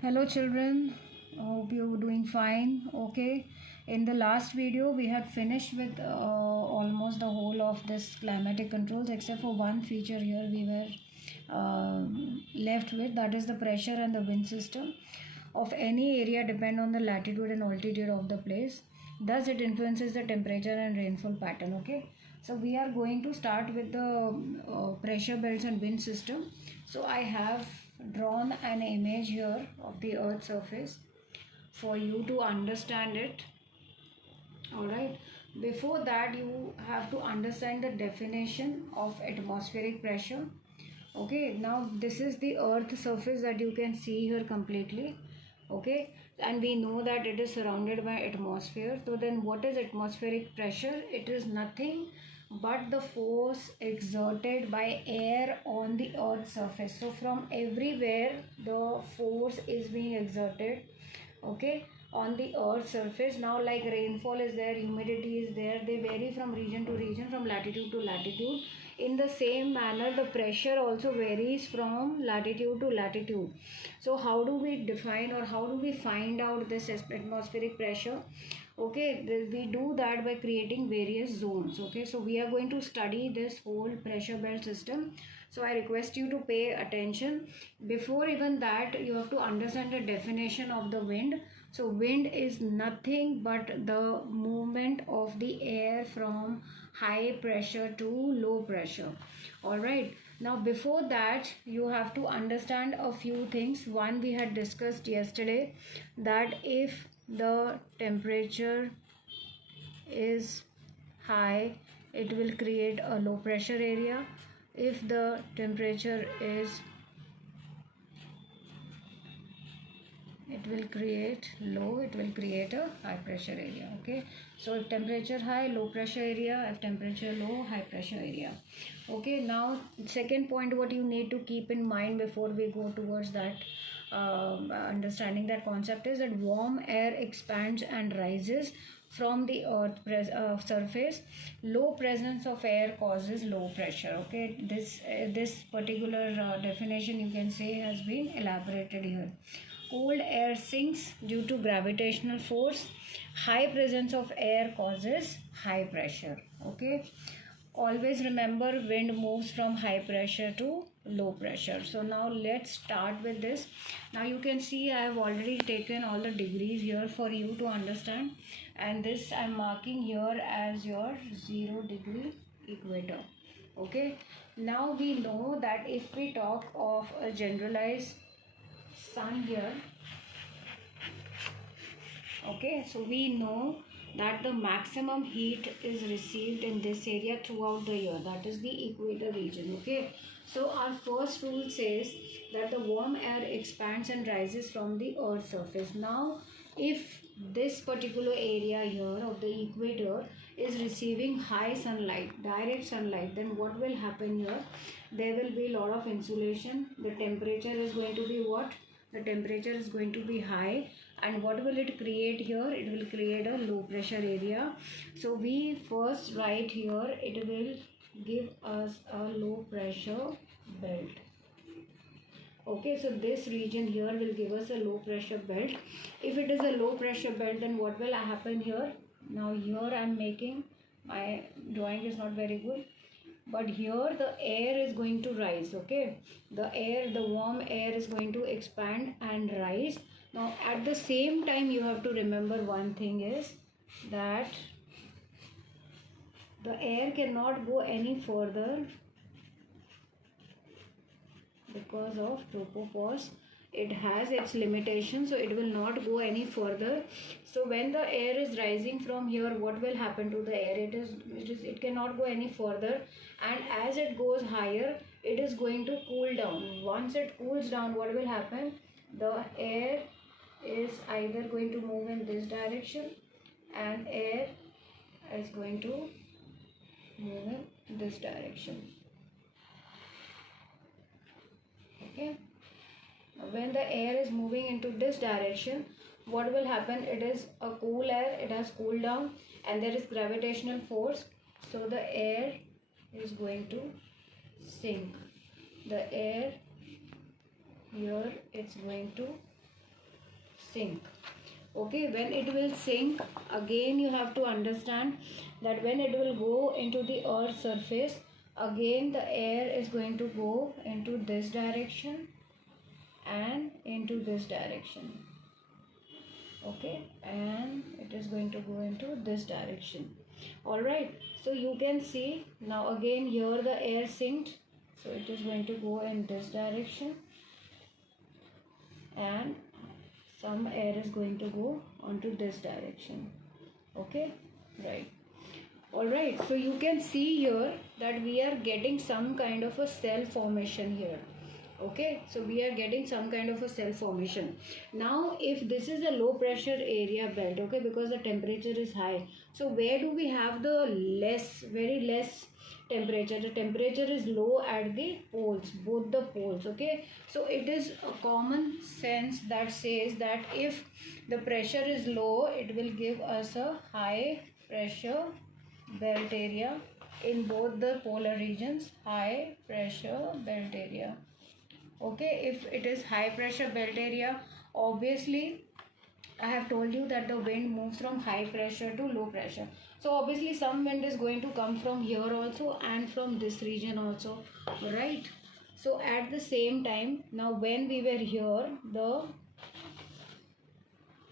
Hello children, hope you're doing fine. Okay, in the last video we had finished with almost the whole of this climatic controls except for one feature here we were left with, that is the pressure and the wind system of any area depend on the latitude and altitude of the place. Thus it influences the temperature and rainfall pattern. Okay, so we are going to start with the pressure belts and wind system. So I have drawn an image here of the earth surface for you to understand it. All right, before that you have to understand the definition of atmospheric pressure. Okay, now this is the earth surface that you can see here completely. Okay, and we know that it is surrounded by atmosphere. So then what is atmospheric pressure? It is nothing but the force exerted by air on the earth's surface. So from everywhere the force is being exerted, okay, on the earth's surface. Now like rainfall is there, humidity is there, they vary from region to region, from latitude to latitude. In the same manner the pressure also varies from latitude to latitude. So how do we define or how do we find out this atmospheric pressure? Okay, we do that by creating various zones. Okay, so we are going to study this whole pressure belt system, so I request you to pay attention. Before even that you have to understand the definition of the wind. So wind is nothing but the movement of the air from high pressure to low pressure. All right, now before that you have to understand a few things. One, we had discussed yesterday that if the temperature is high it will create a low pressure area. If the temperature is it will create low, it will create a high pressure area. Okay, so if temperature high, low pressure area, if temperature low, high pressure area. Okay, now second point what you need to keep in mind before we go towards that understanding that concept is that warm air expands and rises from the earth surface. Low presence of air causes low pressure. Okay, this particular definition you can say has been elaborated here. Cold air sinks due to gravitational force. High presence of air causes high pressure. Okay, always remember wind moves from high pressure to low pressure. So now let's start with this. Now you can see I have already taken all the degrees here for you to understand, and this I'm marking here as your 0-degree equator. Okay, now we know that if we talk of a generalized sun here, okay, so we know that the maximum heat is received in this area throughout the year, that is the equator region. Okay, so our first rule says that the warm air expands and rises from the earth's surface. Now if this particular area here of the equator is receiving high sunlight, direct sunlight, then what will happen here? There will be a lot of insulation. The temperature is going to be what? The temperature is going to be high, and what will it create here? It will create a low pressure area. So we first write here, it will give us a low pressure belt. Okay, so this region here will give us a low pressure belt. If it is a low pressure belt, then what will happen here? Now here I am making, my drawing is not very good, but here the air is going to rise. Okay, the warm air is going to expand and rise. Now at the same time you have to remember one thing is that the air cannot go any further because of tropopause. It has its limitations, so it will not go any further. So when the air is rising from here, what will happen to the air? It cannot go any further, and as it goes higher it is going to cool down. Once it cools down, what will happen? The air is either going to move in this direction and air is going to move in this direction. Okay, when the air is moving into this direction, what will happen? It is a cool air, it has cooled down, and there is gravitational force, so the air is going to sink. The air here it's going to sink. Okay, when it will sink, again you have to understand that when it will go into the earth's surface, again the air is going to go into this direction and into this direction. Okay, and it is going to go into this direction. All right, so you can see now again here the air sinked, so it is going to go in this direction, and some air is going to go onto this direction. Okay, right. All right, so you can see here that we are getting some kind of a cell formation here. Okay, so we are getting some kind of a cell formation. Now if this is a low pressure area belt, okay, because the temperature is high, so where do we have the very less temperature? The temperature is low at the poles, both the poles. Okay, so it is a common sense that says that if the pressure is low, it will give us a high pressure belt area in both the polar regions. High pressure belt area. Okay, if it is high pressure belt area, obviously I have told you that the wind moves from high pressure to low pressure. So obviously some wind is going to come from here also and from this region also, right? So at the same time, now when we were here, the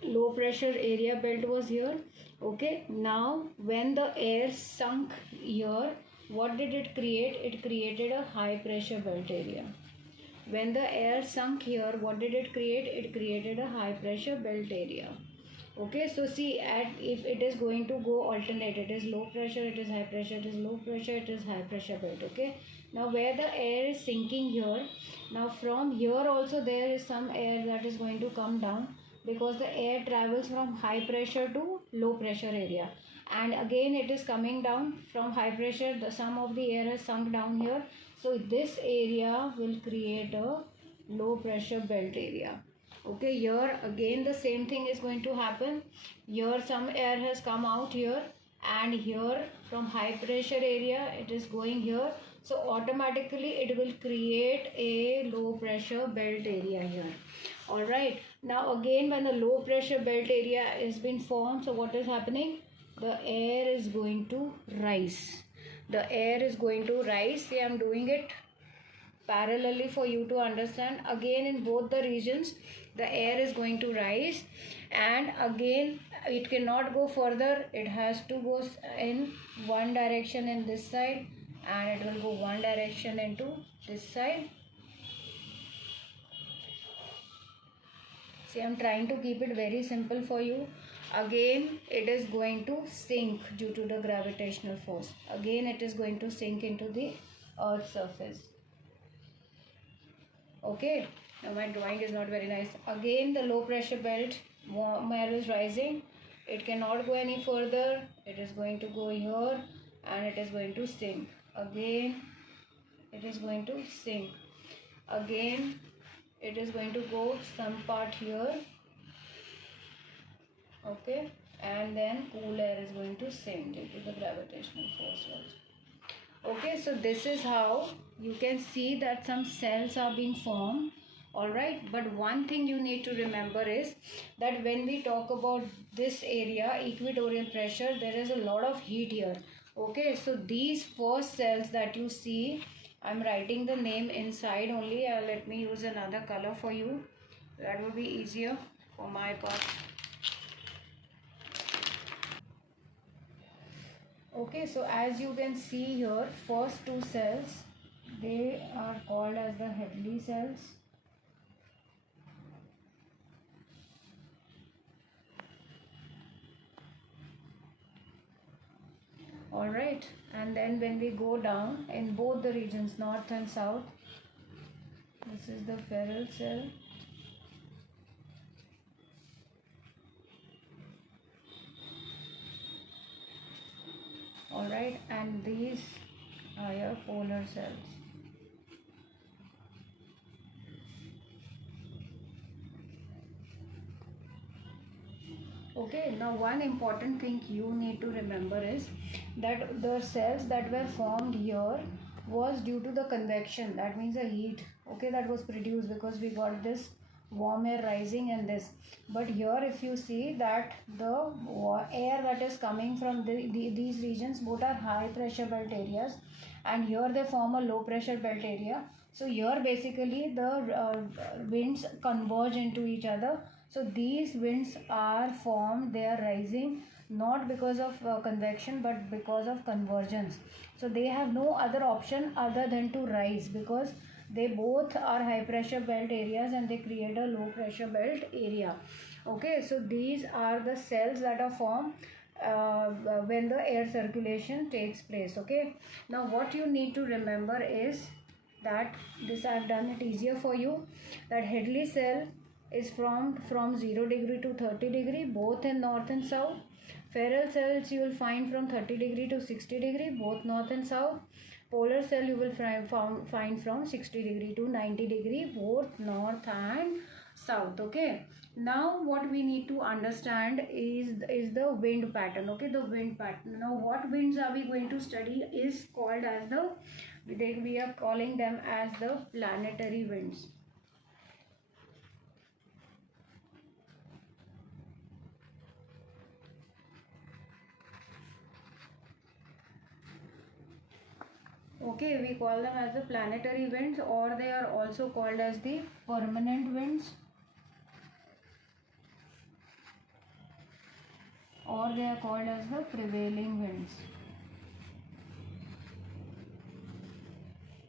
low pressure area belt was here. Okay, now when the air sunk here, what did it create? It created a high pressure belt area. When the air sunk here, what did it create? It created a high pressure belt area. Okay, so see, if it is going to go alternate, it is low pressure, it is high pressure, it is low pressure, it is high pressure belt. Okay, now where the air is sinking here, now from here also there is some air that is going to come down, because the air travels from high pressure to low pressure area, and again it is coming down from high pressure. Some of the air has sunk down here, so this area will create a low pressure belt area. Okay, here again the same thing is going to happen. Here some air has come out here, and here from high pressure area it is going here, so automatically it will create a low pressure belt area here. All right, now again when the low pressure belt area has been formed, so what is happening? The air is going to rise. The air is going to rise. See, I am doing it parallelly for you to understand. Again in both the regions the air is going to rise, and again it cannot go further. It has to go in one direction in this side, and it will go one direction into this side. See, I am trying to keep it very simple for you. Again it is going to sink due to the gravitational force. Again it is going to sink into the earth's surface. Okay, now my drawing is not very nice. Again the low pressure belt, warm air is rising, it cannot go any further, it is going to go here, and it is going to sink. Again it is going to sink. Again it is going to go some part here. Okay, and then cool air is going to sink due to the gravitational force also. Okay, so this is how you can see that some cells are being formed. All right, but one thing you need to remember is that when we talk about this area, equatorial pressure, there is a lot of heat here. Okay, so these first cells that you see, I'm writing the name inside only. Let me use another color for you. That would be easier for my part. Okay, so as you can see here, first two cells, they are called as the Hadley cells. Alright, and then when we go down in both the regions, north and south, this is the Ferrel cell. Alright, and these are your polar cells. Okay, now one important thing you need to remember is that the cells that were formed here was due to the convection, that means the heat, okay, that was produced because we got this warm air rising in this. But here if you see that the air that is coming from these regions both are high pressure belt areas, and here they form a low pressure belt area. So here basically the winds converge into each other. So these winds are formed, they are rising not because of convection but because of convergence. So they have no other option other than to rise, because they both are high pressure belt areas and they create a low pressure belt area. Okay, so these are the cells that are formed when the air circulation takes place. Okay, now what you need to remember is that this I have done it easier for you, that Hadley cell is formed from 0 degree to 30 degree both in north and south. Ferrel cells you will find from 30 degree to 60 degree both north and south. Polar cell you will find from 60 degree to 90 degree both north and south. Okay, now what we need to understand is the wind pattern. Okay, the wind pattern. Now what winds are we going to study is called as the, we are calling them as the planetary winds. Okay, we call them as the planetary winds, or they are also called as the permanent winds, or they are called as the prevailing winds.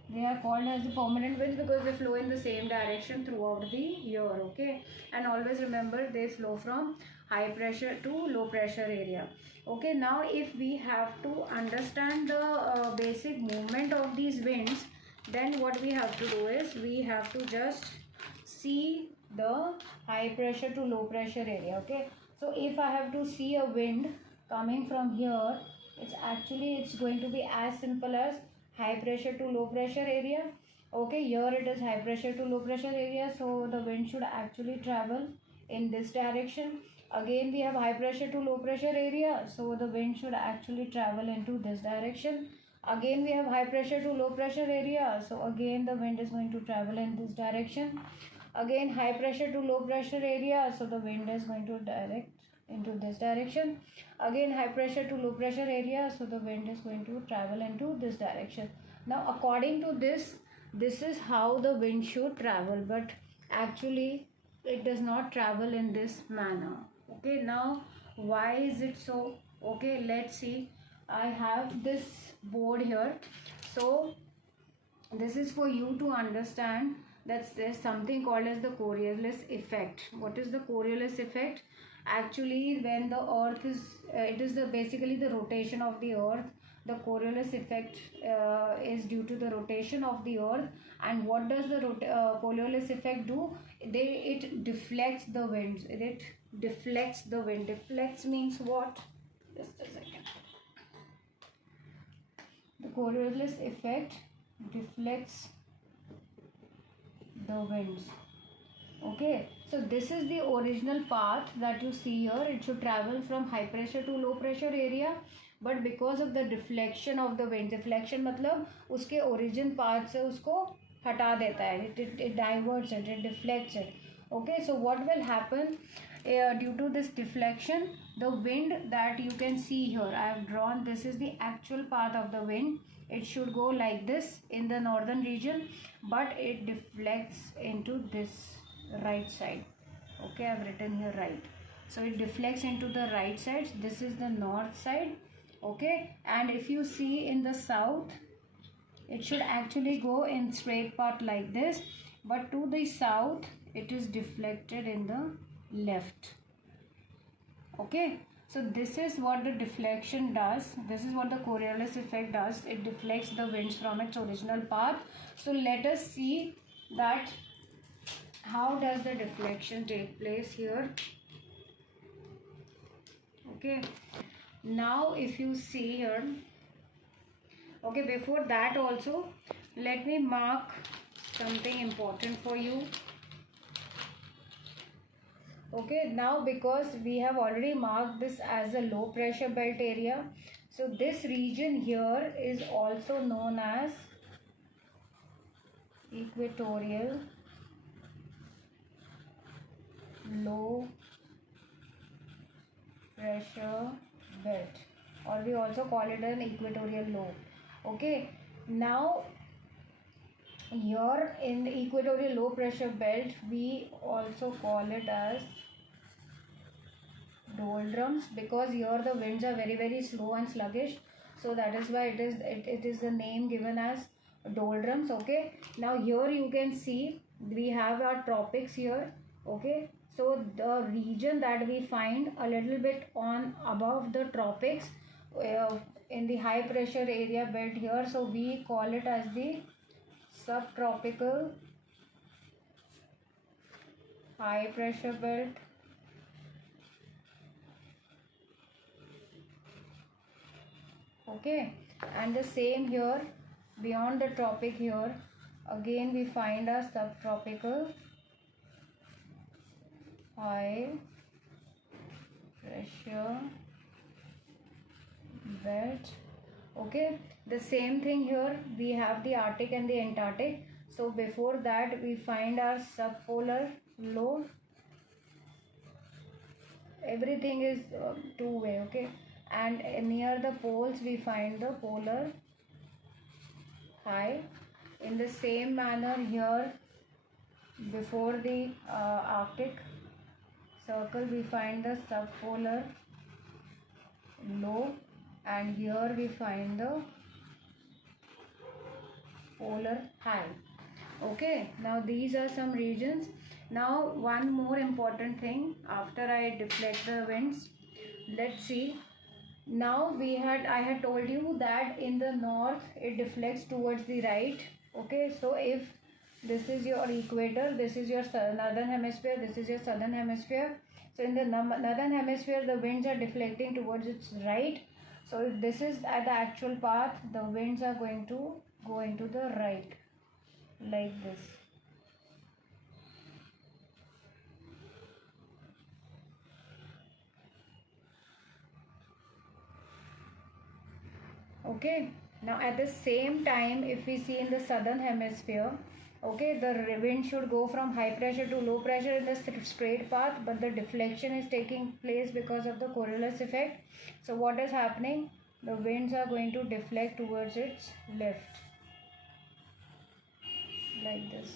They are called as the permanent winds because they flow in the same direction throughout the year. Okay, and always remember they flow from high pressure to low pressure area. Okay, now if we have to understand the basic movement of these winds, then what we have to do is we have to just see the high pressure to low pressure area. Okay, so if I have to see a wind coming from here, it's going to be as simple as high pressure to low pressure area. Okay, here it is high pressure to low pressure area, so the wind should actually travel in this direction. Again we have high pressure to low pressure area, so the wind should actually travel into this direction. Again we have high pressure to low pressure area, so again the wind is going to travel in this direction. Again high pressure to low pressure area, so the wind is going to direct into this direction. Again high pressure to low pressure area, so the wind is going to travel into this direction. Now according to this is how the wind should travel, but actually it does not travel in this manner. Okay, now why is it so? Okay, let's see. I have this board here, so this is for you to understand that there's something called as the Coriolis effect. What is the Coriolis effect? Actually, when the earth is it is the basically the rotation of the earth. The Coriolis effect is due to the rotation of the earth. And what does the Coriolis effect do? It deflects the winds. It deflects the wind. Deflects means what? Just a second. The Coriolis effect deflects the winds. Okay, so this is the original path that you see here. It should travel from high pressure to low pressure area, but because of the deflection of the wind, deflection मतलब उसके origin path से उसको हटा देता है, it diverts it, it deflects it. Okay, so what will happen due to this deflection? The wind that you can see here, I have drawn, this is the actual path of the wind. It should go like this in the northern region, but it deflects into this right side. Okay, I have written here right, so it deflects into the right side. This is the north side. Okay, and if you see in the south, it should actually go in straight path like this, but to the south it is deflected in the left. Okay, so this is what the deflection does. This is what the Coriolis effect does. It deflects the winds from its original path. So let us see that how does the deflection take place here. Okay, now if you see here, okay, before that also let me mark something important for you. Okay, now because we have already marked this as a low pressure belt area, so this region here is also known as equatorial low pressure belt, or we also call it an equatorial low. Okay, now here in the equatorial low pressure belt we also call it as doldrums, because here the winds are very slow and sluggish, so that is why it is the name given as doldrums. Okay, now here you can see we have our tropics here. Okay, so the region that we find a little bit on above the tropics, in the high pressure area belt here, so we call it as the subtropical high pressure belt. Okay, and the same here beyond the tropic here, again we find a subtropical high pressure belt. Okay, the same thing here, we have the Arctic and the Antarctic. So before that we find our subpolar low. Everything is two-way. Okay, and near the poles we find the polar high. In the same manner here, before the Arctic circle we find the subpolar low, and here we find the polar high. Okay, now these are some regions. Now one more important thing after I deflect the winds, let's see. Now I had told you that in the north it deflects towards the right. Okay, so if this is your equator, this is your northern hemisphere, this is your southern hemisphere. So in the northern hemisphere the winds are deflecting towards its right. So if this is at the actual path, the winds are going to go into the right, like this. Okay, now at the same time if we see in the southern hemisphere, okay, the wind should go from high pressure to low pressure in the straight path, but the deflection is taking place because of the Coriolis effect. So what is happening? The winds are going to deflect towards its left, like this.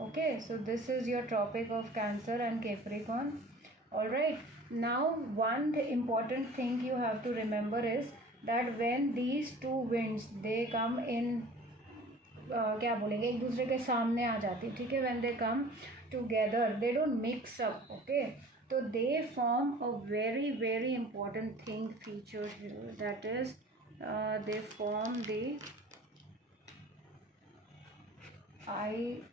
Okay, so this is your Tropic of Cancer and Capricorn. Alright, now one important thing you have to remember is that when these two winds they come in क्या बोलेंगे, एक दूसरे के सामने आ जाती, ठीक है, when they come together they don't mix up. Okay, so they form a very important thing feature here, that is they form the ITCZ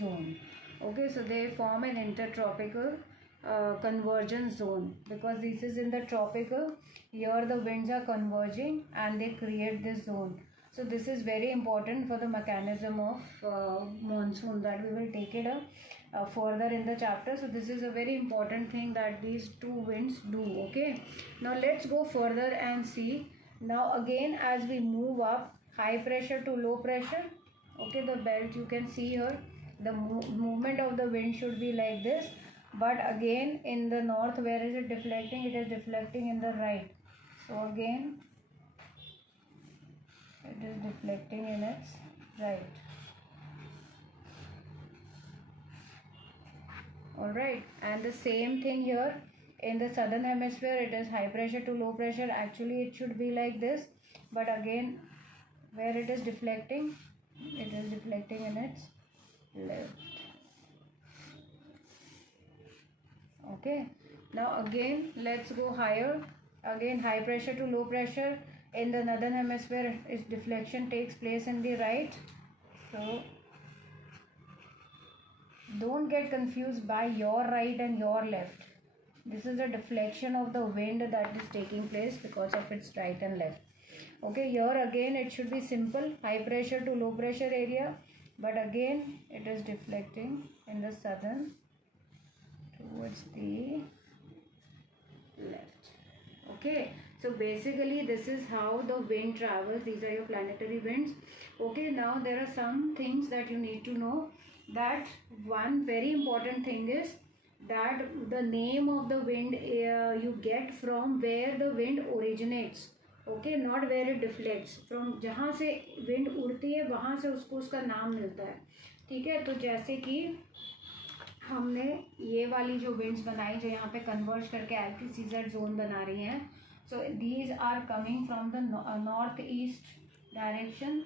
zone. Okay, so they form an intertropical convergence zone, because this is in the tropical, here the winds are converging and they create this zone. So this is very important for the mechanism of monsoon, that we will take it further in the chapter. So this is a very important thing that these two winds do. Okay, now let's go further and see. Now again as we move up, high pressure to low pressure, okay, the belt you can see here, the movement of the wind should be like this, but again in the north, where is it deflecting? It is deflecting in the right. So again it is deflecting in its right. Alright, and the same thing here in the southern hemisphere, it is high pressure to low pressure. Actually it should be like this, but again where it is deflecting in its left. Okay, now again let's go higher. Again high pressure to low pressure in the northern hemisphere, its deflection takes place in the right. So don't get confused by your right and your left. This is a deflection of the wind that is taking place because of its right and left. Okay, here again it should be simple, high pressure to low pressure area, but again it is deflecting in the southern towards the left. Okay, so So basically this is how the wind travels. These are your planetary winds. Okay, now there are some things that you need to know. That one very important thing is that the name of the wind you get from where the wind originates. Okay, not where it deflects, from जहाँ से wind उड़ती है वहाँ से उसको उसका नाम मिलता है, ठीक है। तो जैसे कि हमने ये वाली जो विंड्स बनाई जो यहाँ पे कन्वर्ज करके एल्टीसीजेड जोन बना रही हैं, so these are coming from the north east direction,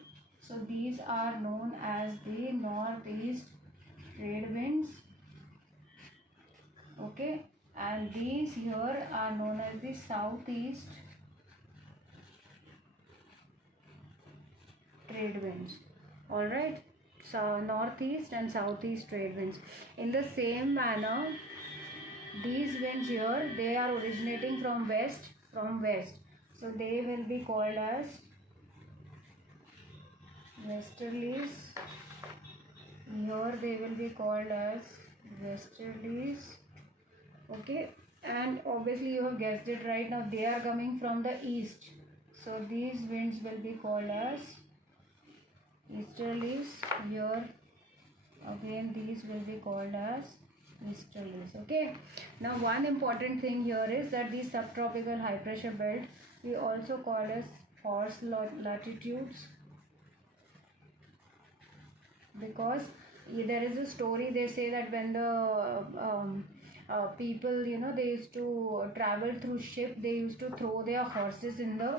so these are known as the north east trade winds, okay, and these here are known as the south east trade winds. All right, so northeast and southeast trade winds. In the same manner, these winds here, they are originating from west, so they will be called as westerlies. Here they will be called as westerlies, okay. And obviously you have guessed it right. Now they are coming from the east, so these winds will be called as easterlies. Here again these will be called as easterlies, okay. Now one important thing here is that these subtropical high pressure belt we also call as horse latitudes, because there is a story, they say that when the people, you know, they used to travel through ship, they used to throw their horses in the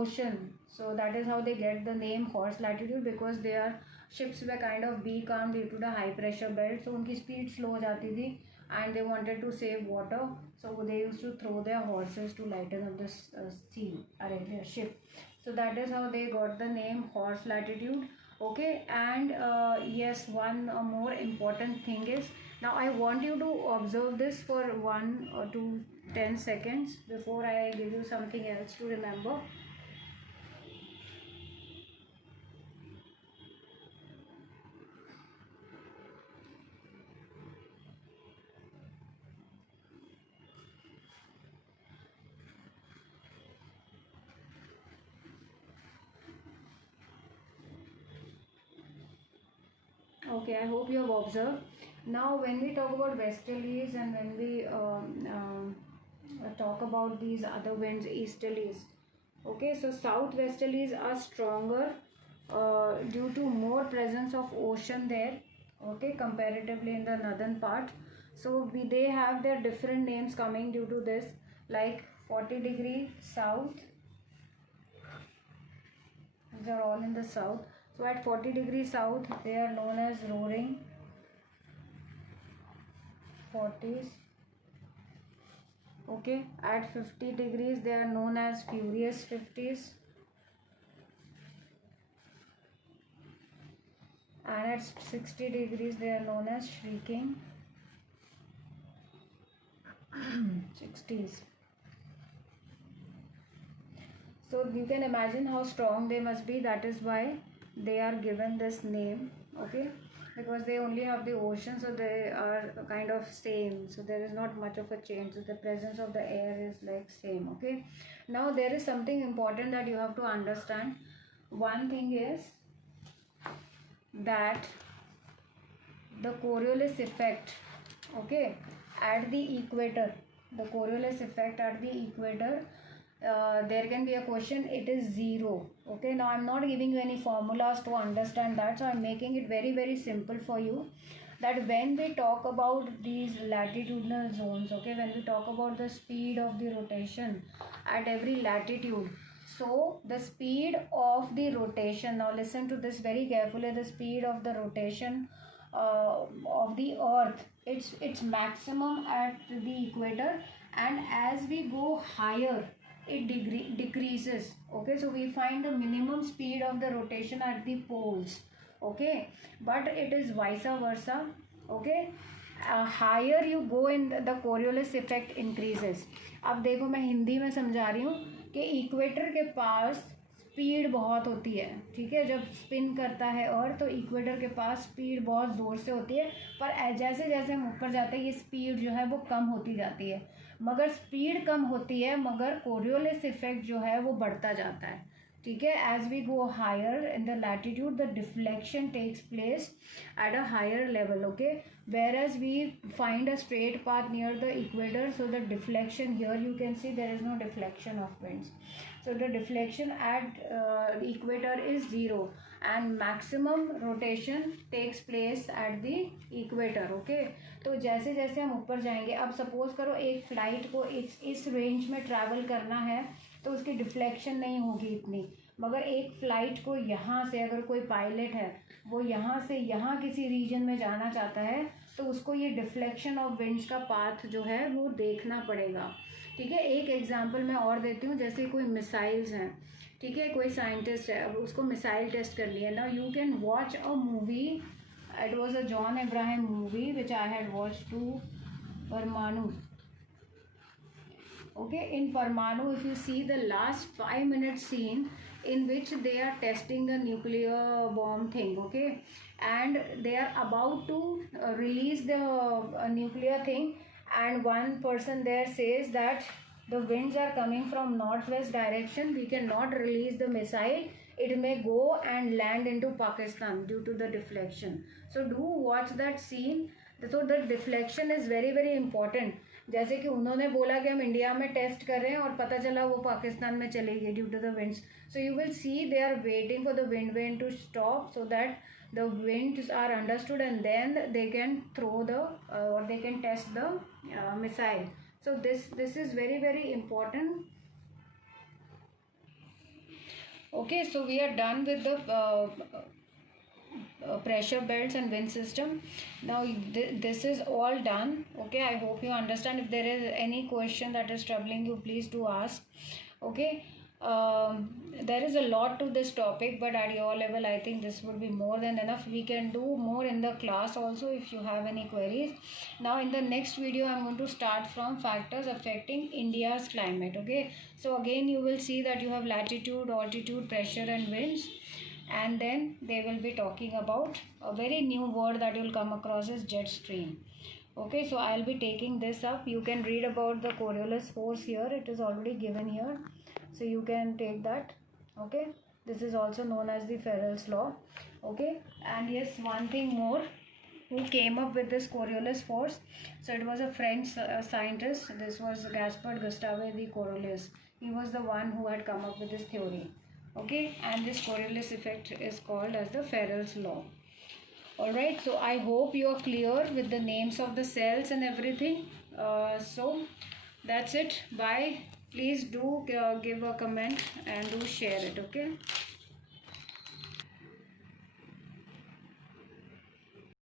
ocean. So that is how they get the name horse latitude, because their ships were kind of becalmed due to the high pressure belt. So उनकी speed slow हो जाती थी and they wanted to save water. So they used to throw their horses to lighten up the their ship. So that is how they got the name horse latitude. Okay, and yes, one more important thing is, now I want you to observe this for 1 to 10 seconds before I give you something else to remember. Okay, I hope you have observed. Now when we talk about westerlies and when we talk about these other winds, easterlies, okay, so south westerlies are stronger due to more presence of ocean there, okay, comparatively in the northern part. So they have their different names coming due to this, like 40° south, these are all in the south. So at 40° south they are known as roaring 40s, okay. At 50 degrees they are known as furious 50s, and at 60 degrees they are known as shrieking 60s. So you can imagine how strong they must be. That is why they are given this name, okay, because they only have the ocean, so they are kind of same, so there is not much of a change, so the presence of the air is like same, okay. Now there is something important that you have to understand. One thing is that the Coriolis effect, okay, at the equator, the Coriolis effect at the equator, there can be a question, it is 0, okay. Now I'm not giving you any formulas to understand that, so I'm making it very, very simple for you, that when we talk about these latitudinal zones, okay, when we talk about the speed of the rotation at every latitude, so the speed of the rotation, now listen to this very carefully, the speed of the rotation of the earth, it's maximum at the equator, and as we go higher it decreases, okay. So we find the minimum speed of the rotation at the poles, okay, but it is vice versa, okay. Higher you go in the Coriolis effect increases. अब देखो मैं हिंदी में समझा रही हूँ कि equator के पास speed बहुत होती है, ठीक है, जब स्पिन करता है अर्थ तो इक्वेटर के पास स्पीड बहुत ज़ोर से होती है, पर जैसे जैसे हम ऊपर जाते हैं ये स्पीड जो है वो कम होती जाती है, मगर स्पीड कम होती है, मगर कोरियोलिस इफेक्ट जो है वो बढ़ता जाता है, ठीक है। As we go higher in the latitude the deflection takes place at a higher level, okay, whereas we find a straight path near the equator, so the deflection here you can see there is no deflection of winds, so the deflection at equator is 0 and maximum rotation takes place at the equator, okay। तो जैसे जैसे हम ऊपर जाएंगे, अब suppose करो एक flight को इस रेंज में ट्रैवल करना है तो उसकी डिफ्लेक्शन नहीं होगी इतनी, मगर एक फ़्लाइट को यहाँ से अगर कोई पायलट है वो यहाँ से यहाँ किसी रीजन में जाना चाहता है तो उसको ये डिफ्लेक्शन ऑफ विंड्स का पाथ जो है वो देखना पड़ेगा, ठीक है। एक एग्जांपल मैं और देती हूँ, जैसे कोई मिसाइल्स हैं, ठीक है, कोई साइंटिस्ट है, अब उसको मिसाइल टेस्ट करनी है ना, you can watch a movie, it was a John Abraham movie which I had watch to Parmanu, okay। In Parmanu, if you see the last 5-minute scene in which they are testing the nuclear bomb thing, okay, and they are about to release the nuclear thing, and one person there says that the winds are coming from northwest direction, we cannot release the missile, it may go and land into Pakistan due to the deflection। So do watch that scene। So the deflection is very very important। जैसे कि उन्होंने बोला कि हम India में test कर रहे हैं और पता चला वो पाकिस्तान में चली गई due to the winds, so you will see they are waiting for the wind when to stop so that the winds are understood and then they can throw the और they can test the missile. So this is very very important, okay। So we are done with the pressure belts and wind system। Now this is all done, okay। I hope you understand। if there is any question that is troubling you, please do ask, okay। there is a lot to this topic, but at your level I think this would be more than enough। We can do more in the class also if you have any queries। Now in the next video I'm going to start from factors affecting India's climate, okay। So again you will see that you have latitude, altitude, pressure and winds, and then they will be talking about a very new word that you will come across is jet stream, okay। So I'll be taking this up, you can read about the Coriolis force here, it is already given here, so you can take that, okay। This is also known as the Ferrel's law, okay। And yes, one thing more, who came up with this Coriolis force, so it was a French scientist, this was Gaspard Gustave de Coriolis, he was the one who had come up with this theory, okay। And this Coriolis effect is called as the Ferrel's law, alright। So I hope you are clear with the names of the cells and everything, so that's it, bye। Please do give a comment and do share it, okay।